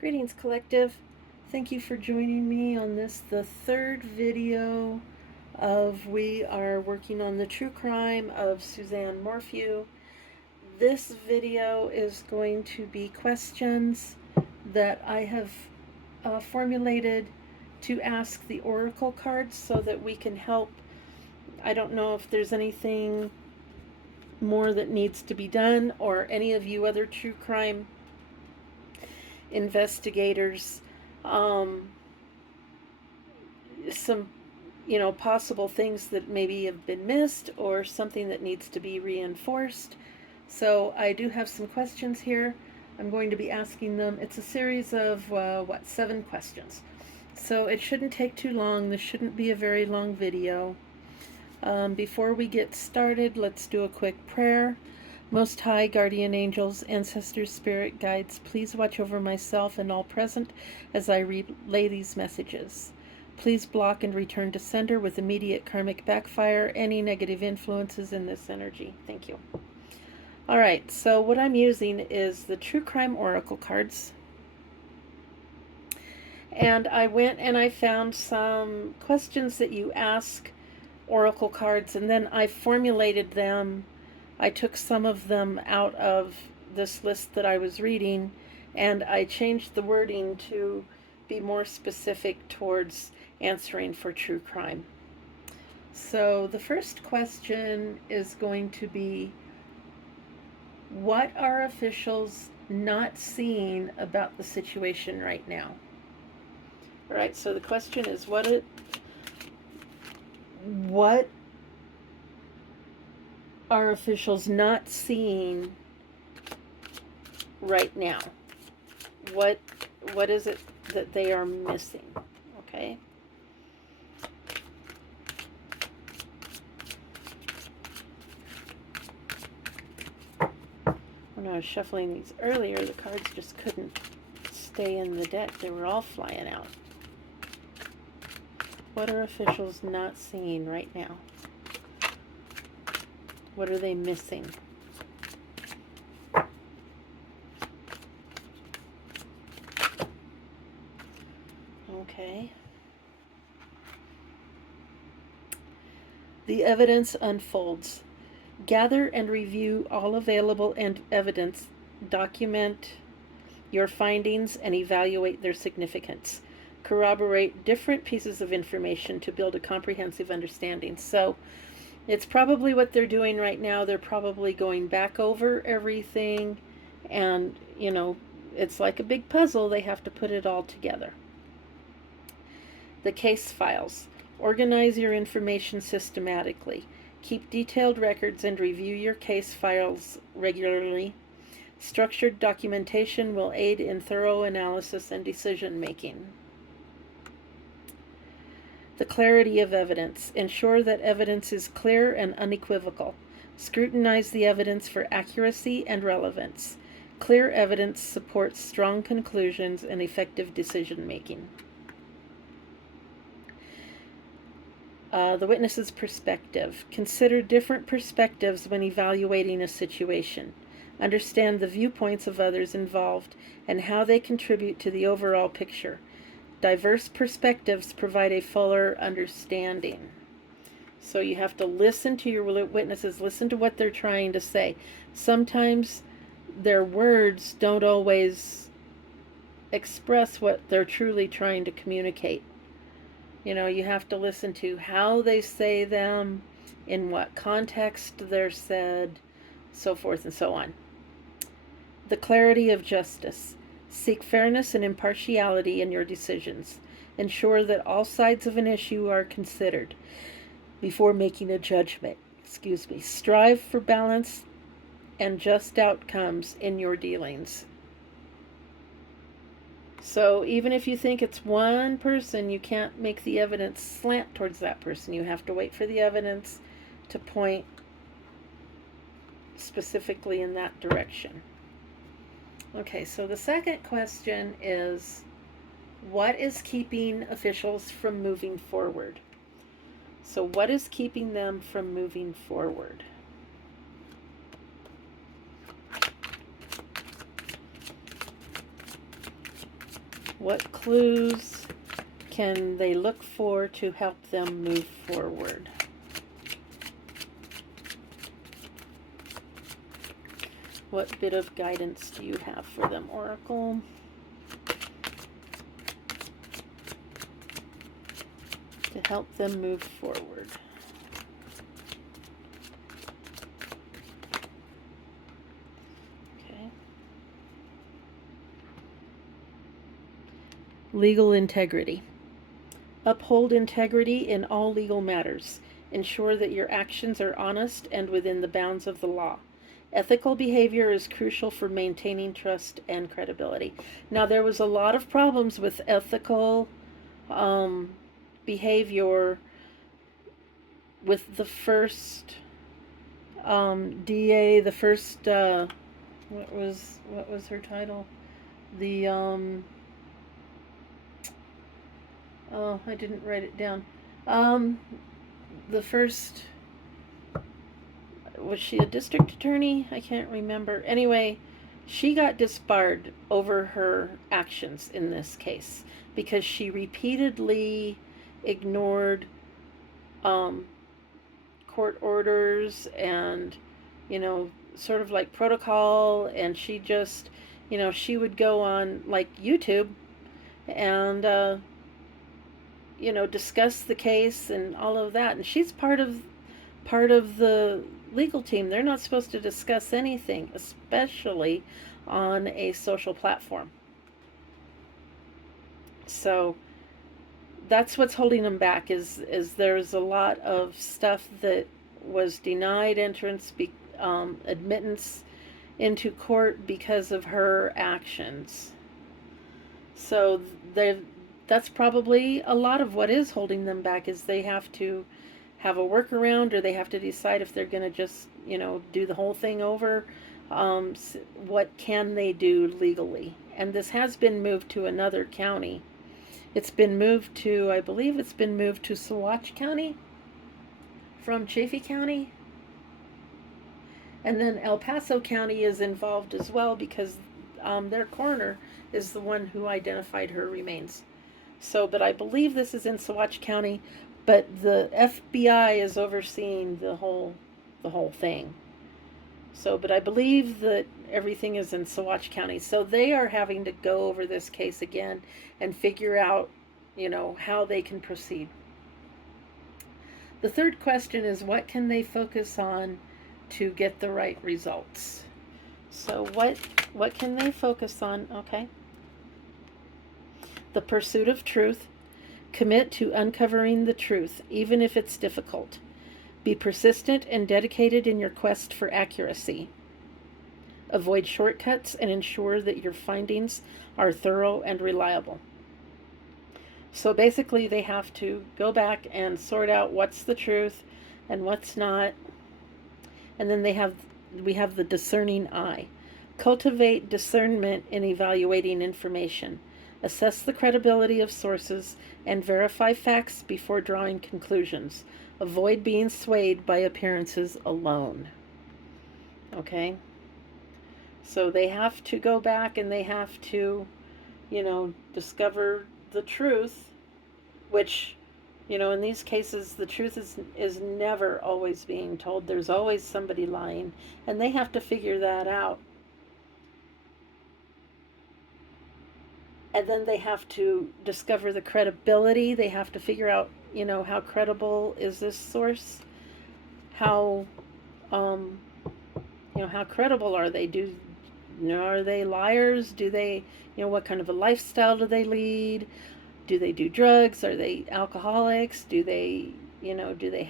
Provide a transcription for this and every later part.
Greetings, Collective. Thank you for joining me on this, the third video of we are working on the true crime of Suzanne Morphew. This video is going to be questions that I have formulated to ask the oracle cards so that we can help. I don't know if there's anything more that needs to be done, or any of you other true crime investigators, some possible things that maybe have been missed or something that needs to be reinforced. So I do have some questions here. I'm going to be asking them. It's a series of 7 questions, so it shouldn't take too long. This shouldn't be a very long video. Before we get started, let's do a quick prayer. Most High, guardian angels, ancestors, spirit guides, please watch over myself and all present as I relay these messages. Please block and return to sender with immediate karmic backfire any negative influences in this energy. Thank you. All right, so what I'm using is the True Crime Oracle cards. And I went and I found some questions that you ask oracle cards, and then I formulated them. I took some of them out of this list that I was reading, and I changed the wording to be more specific towards answering for true crime. So the first question is going to be, what are officials not seeing about the situation right now? All right, so the question is, what are officials not seeing right now? What is it that they are missing? Okay. When I was shuffling these earlier, the cards just couldn't stay in the deck. They were all flying out. What are officials not seeing right now? What are they missing? Okay. The evidence unfolds. Gather and review all available evidence, document your findings, and evaluate their significance. Corroborate different pieces of information to build a comprehensive understanding. So it's probably what they're doing right now. They're probably going back over everything, and it's like a big puzzle. They have to put it all together. The case files. Organize your information systematically. Keep detailed records and review your case files regularly. Structured documentation will aid in thorough analysis and decision making. The clarity of evidence. Ensure that evidence is clear and unequivocal. Scrutinize the evidence for accuracy and relevance. Clear evidence supports strong conclusions and effective decision making. The witness's perspective. Consider different perspectives when evaluating a situation. Understand the viewpoints of others involved and how they contribute to the overall picture. Diverse perspectives provide a fuller understanding. So you have to listen to your witnesses, listen to what they're trying to say. Sometimes their words don't always express what they're truly trying to communicate. You have to listen to how they say them, in what context they're said, so forth and so on. The clarity of justice. Seek fairness and impartiality in your decisions. Ensure that all sides of an issue are considered before making a judgment. Strive for balance and just outcomes in your dealings. So even if you think it's one person, you can't make the evidence slant towards that person. You have to wait for the evidence to point specifically in that direction. Okay, so the second question is, what is keeping officials from moving forward? So what is keeping them from moving forward? What clues can they look for to help them move forward? What bit of guidance do you have for them, Oracle? To help them move forward. Okay. Legal integrity. Uphold integrity in all legal matters. Ensure that your actions are honest and within the bounds of the law. Ethical behavior is crucial for maintaining trust and credibility. Now, there was a lot of problems with ethical behavior with the first DA, the first what was her title? The oh, I didn't write it down. The first, was she a district attorney? I can't remember. Anyway, she got disbarred over her actions in this case because she repeatedly ignored court orders and, sort of like protocol, and she just, she would go on like YouTube and, discuss the case and all of that. And she's part of the legal team. They're not supposed to discuss anything, especially on a social platform. So that's what's holding them back, is there's a lot of stuff that was denied entrance, admittance into court because of her actions. So that's probably a lot of what is holding them back, is they have to have a workaround, or they have to decide if they're going to just, do the whole thing over. What can they do legally? And this has been moved to another county. It's been moved to, I believe it's been moved to Saguache County from Chaffee County. And then El Paso County is involved as well, because their coroner is the one who identified her remains. So, but I believe this is in Saguache County, but the FBI is overseeing the whole thing. So, but I believe that everything is in Saguache County. So they are having to go over this case again and figure out, how they can proceed. The third question is, what can they focus on to get the right results? So what can they focus on? Okay. The pursuit of truth. Commit to uncovering the truth, even if it's difficult. Be persistent and dedicated in your quest for accuracy. Avoid shortcuts and ensure that your findings are thorough and reliable. So basically, they have to go back and sort out what's the truth and what's not. And then we have the discerning eye. Cultivate discernment in evaluating information. Assess the credibility of sources and verify facts before drawing conclusions. Avoid being swayed by appearances alone. Okay? So they have to go back and they have to, discover the truth, which, in these cases, the truth is never always being told. There's always somebody lying, and they have to figure that out. And then they have to discover the credibility. They have to figure out, how credible is this source? How credible are they? Are they liars? Do they, what kind of a lifestyle do they lead? Do they do drugs? Are they alcoholics? Do they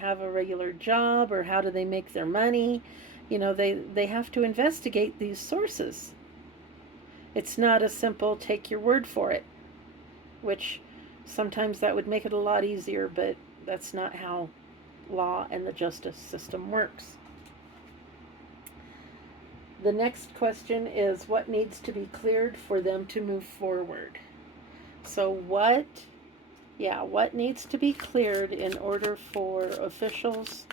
have a regular job, or how do they make their money? They have to investigate these sources. It's not a simple take your word for it, which sometimes that would make it a lot easier, but that's not how law and the justice system works. The next question is, what needs to be cleared for them to move forward? So what needs to be cleared in order for officials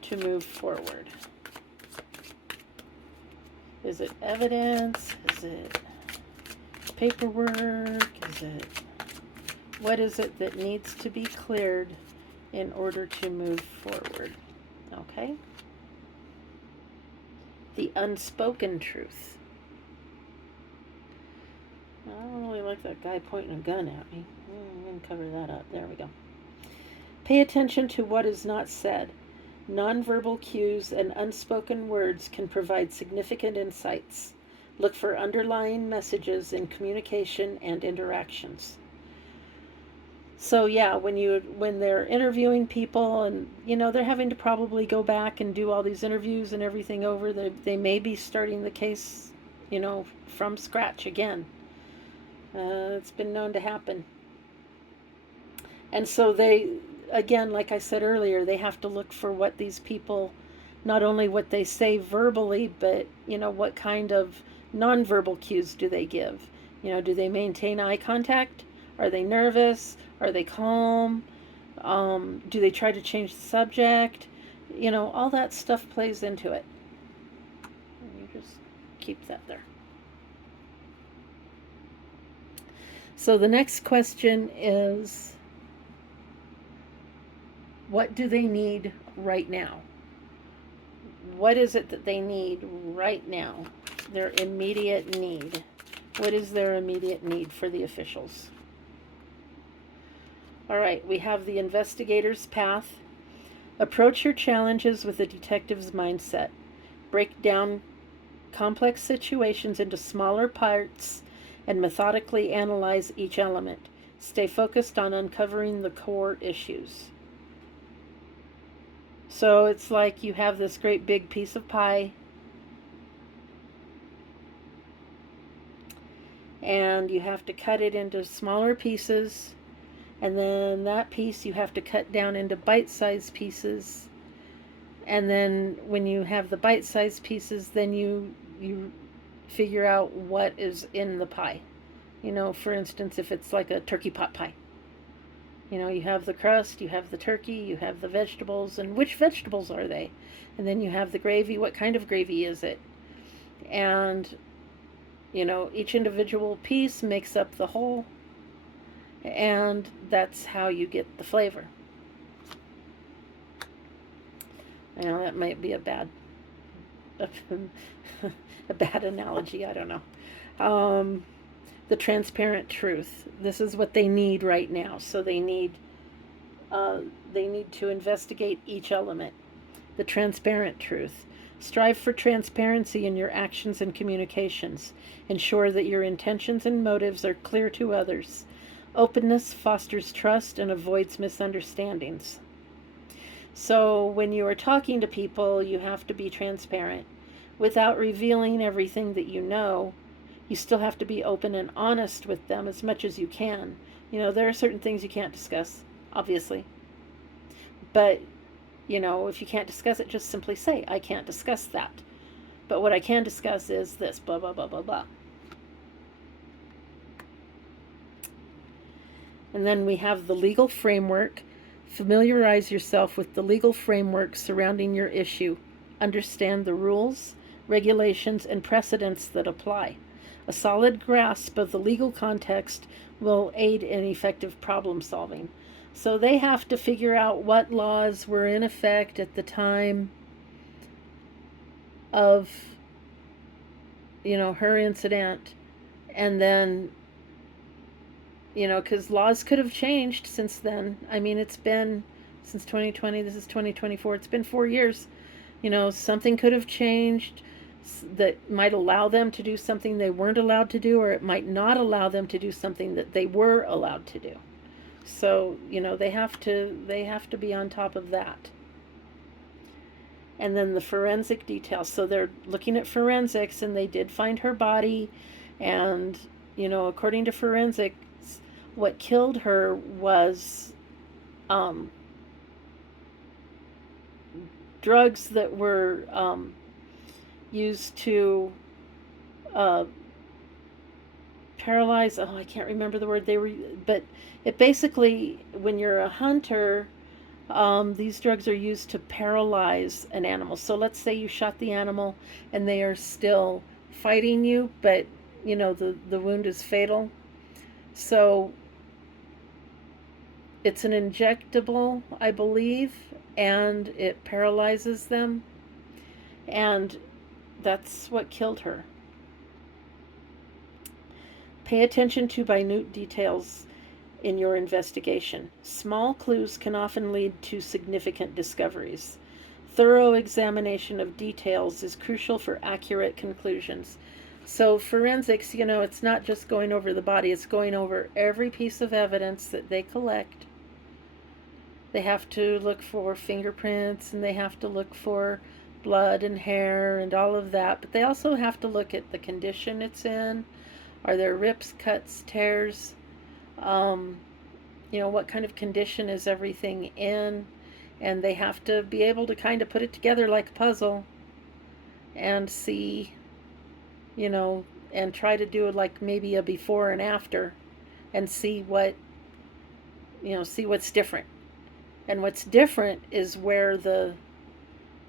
to move forward? Is it evidence? Is it paperwork? What is it that needs to be cleared in order to move forward? Okay. The unspoken truth. I don't really like that guy pointing a gun at me. I'm going to cover that up. There we go. Pay attention to what is not said. Nonverbal cues and unspoken words can provide significant insights. Look for underlying messages in communication and interactions. So yeah, when they're interviewing people, and they're having to probably go back and do all these interviews and everything over, they may be starting the case, from scratch again. It's been known to happen. And so they, again, like I said earlier, they have to look for what these people, not only what they say verbally, but what kind of nonverbal cues do they give? Do they maintain eye contact? Are they nervous? Are they calm? Do they try to change the subject? All that stuff plays into it. You just keep that there. So the next question is, what do they need right now? What is it that they need right now? Their immediate need. What is their immediate need for the officials? All right, we have the investigator's path. Approach your challenges with a detective's mindset. Break down complex situations into smaller parts and methodically analyze each element. Stay focused on uncovering the core issues. So it's like you have this great big piece of pie, and you have to cut it into smaller pieces, and then that piece you have to cut down into bite-sized pieces, and then when you have the bite-sized pieces, then you figure out what is in the pie. For instance, if it's like a turkey pot pie, you have the crust, you have the turkey, you have the vegetables, and which vegetables are they? And then you have the gravy. What kind of gravy is it? And, each individual piece makes up the whole, and that's how you get the flavor. That might be a bad analogy. I don't know. The transparent truth. This is what they need right now. So they need to investigate each element. The transparent truth. Strive for transparency in your actions and communications. Ensure that your intentions and motives are clear to others. Openness fosters trust and avoids misunderstandings. So when you are talking to people, you have to be transparent. Without revealing everything that you know, you still have to be open and honest with them as much as you can. There are certain things you can't discuss, obviously. But, if you can't discuss it, just simply say, I can't discuss that. But what I can discuss is this, blah, blah, blah, blah, blah. And then we have the legal framework. Familiarize yourself with the legal framework surrounding your issue. Understand the rules, regulations, and precedents that apply. A solid grasp of the legal context will aid in effective problem solving. So they have to figure out what laws were in effect at the time of, her incident. And then, because laws could have changed since then. It's been since 2020, this is 2024, it's been 4 years. Something could have changed that might allow them to do something they weren't allowed to do, or it might not allow them to do something that they were allowed to do. So, they have to be on top of that. And then the forensic details. So they're looking at forensics, and they did find her body, and, according to forensics, what killed her was drugs that were used to paralyze. Oh, I can't remember the word but it basically, when you're a hunter, these drugs are used to paralyze an animal. So let's say you shot the animal and they are still fighting you, but the wound is fatal. So it's an injectable, I believe, and it paralyzes them. And that's what killed her. Pay attention to minute details in your investigation. Small clues can often lead to significant discoveries. Thorough examination of details is crucial for accurate conclusions. So forensics, it's not just going over the body, it's going over every piece of evidence that they collect. They have to look for fingerprints, and they have to look for blood and hair and all of that, but they also have to look at the condition it's in. Are there rips, cuts, tears? What kind of condition is everything in? And they have to be able to kind of put it together like a puzzle and see, and try to do like maybe a before and after and see what's different. And what's different is where the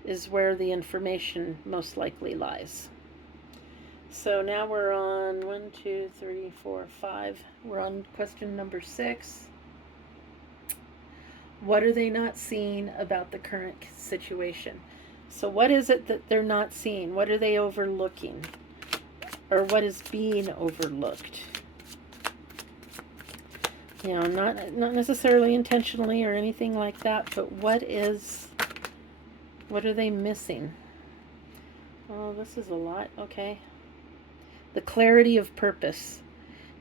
information most likely lies. So now we're on 1, 2, 3, 4, 5. We're on question number 6. What are they not seeing about the current situation? So what is it that they're not seeing? What are they overlooking? Or what is being overlooked? Not necessarily intentionally or anything like that, but what are they missing? Oh, this is a lot. Okay. The clarity of purpose.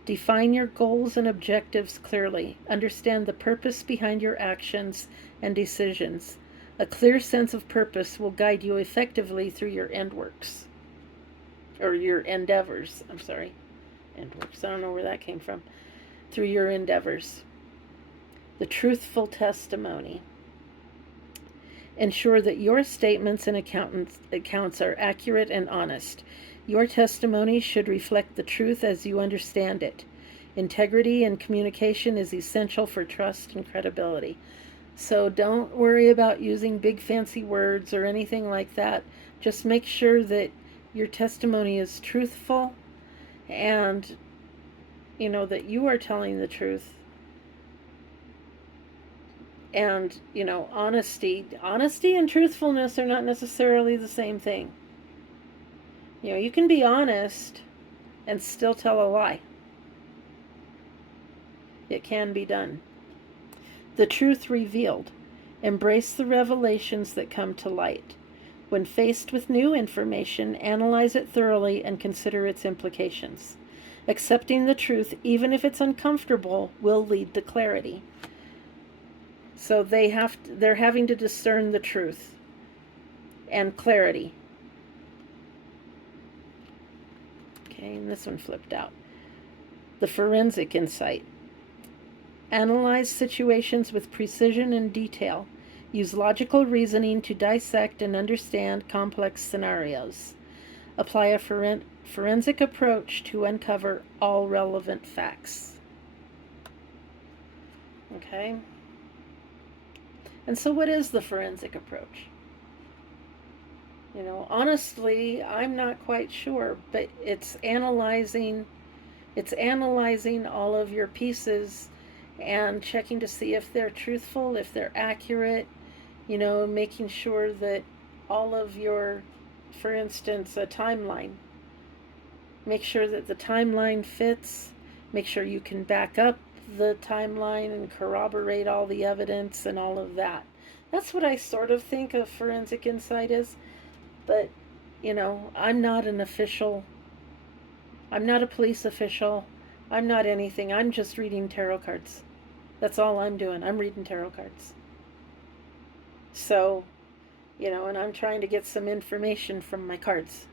Define your goals and objectives clearly. Understand the purpose behind your actions and decisions. A clear sense of purpose will guide you effectively through your end works. Or your endeavors. I'm sorry. End works. I don't know where that came from. Through your endeavors. The truthful testimony. Ensure that your statements and accounts are accurate and honest. Your testimony should reflect the truth as you understand it. Integrity and communication is essential for trust and credibility. So don't worry about using big fancy words or anything like that. Just make sure that your testimony is truthful and that you are telling the truth. And, honesty and truthfulness are not necessarily the same thing. You can be honest and still tell a lie. It can be done. The truth revealed. Embrace the revelations that come to light. When faced with new information, analyze it thoroughly and consider its implications. Accepting the truth, even if it's uncomfortable, will lead to clarity. So they're having to discern the truth and clarity. Okay, and this one flipped out. The forensic insight. Analyze situations with precision and detail. Use logical reasoning to dissect and understand complex scenarios. Apply a forensic approach to uncover all relevant facts. Okay? And so what is the forensic approach? Honestly, I'm not quite sure, but it's analyzing all of your pieces and checking to see if they're truthful, if they're accurate, making sure that all of your, for instance, a timeline, make sure that the timeline fits, make sure you can back up the timeline and corroborate all the evidence and all of that. That's what I sort of think of forensic insight is. But, I'm not an official. I'm not a police official. I'm not anything. I'm just reading tarot cards. That's all I'm doing. I'm reading tarot cards. So, and I'm trying to get some information from my cards.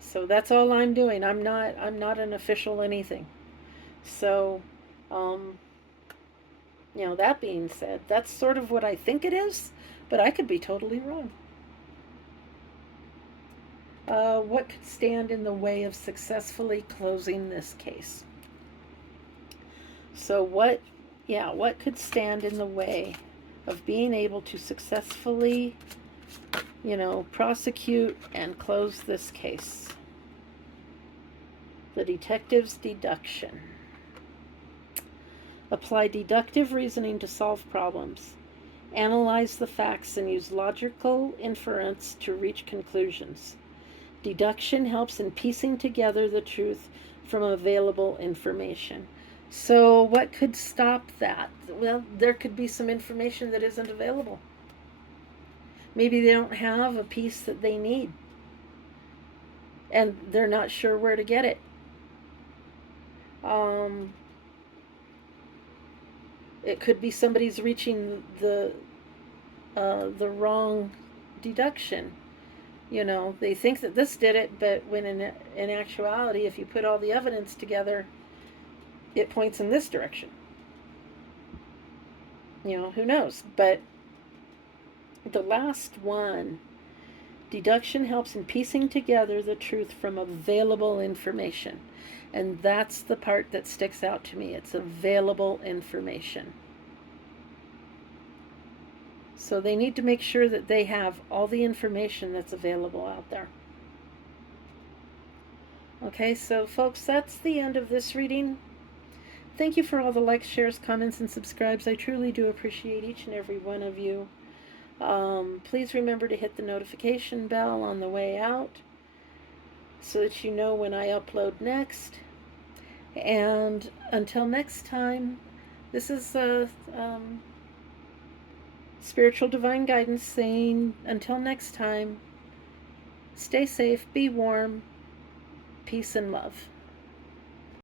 So that's all I'm doing. I'm not an official anything. So, that being said, that's sort of what I think it is, but I could be totally wrong. What could stand in the way of successfully closing this case? So what could stand in the way of being able to successfully, prosecute and close this case? The detective's deduction. Apply deductive reasoning to solve problems. Analyze the facts and use logical inference to reach conclusions. Deduction helps in piecing together the truth from available information. So, what could stop that? Well, there could be some information that isn't available. Maybe they don't have a piece that they need, and they're not sure where to get it. It could be somebody's reaching the wrong deduction. You know, they think that this did it, but when in actuality, if you put all the evidence together, it points in this direction. You know, who knows? But the last one, deduction helps in piecing together the truth from available information. And that's the part that sticks out to me. It's available information. So they need to make sure that they have all the information that's available out there. Okay, so folks, that's the end of this reading. Thank you for all the likes, shares, comments, and subscribes. I truly do appreciate each and every one of you. Please remember to hit the notification bell on the way out so that you know when I upload next. And until next time, this is Spiritual Divine Guidance saying, until next time, stay safe, be warm, peace and love.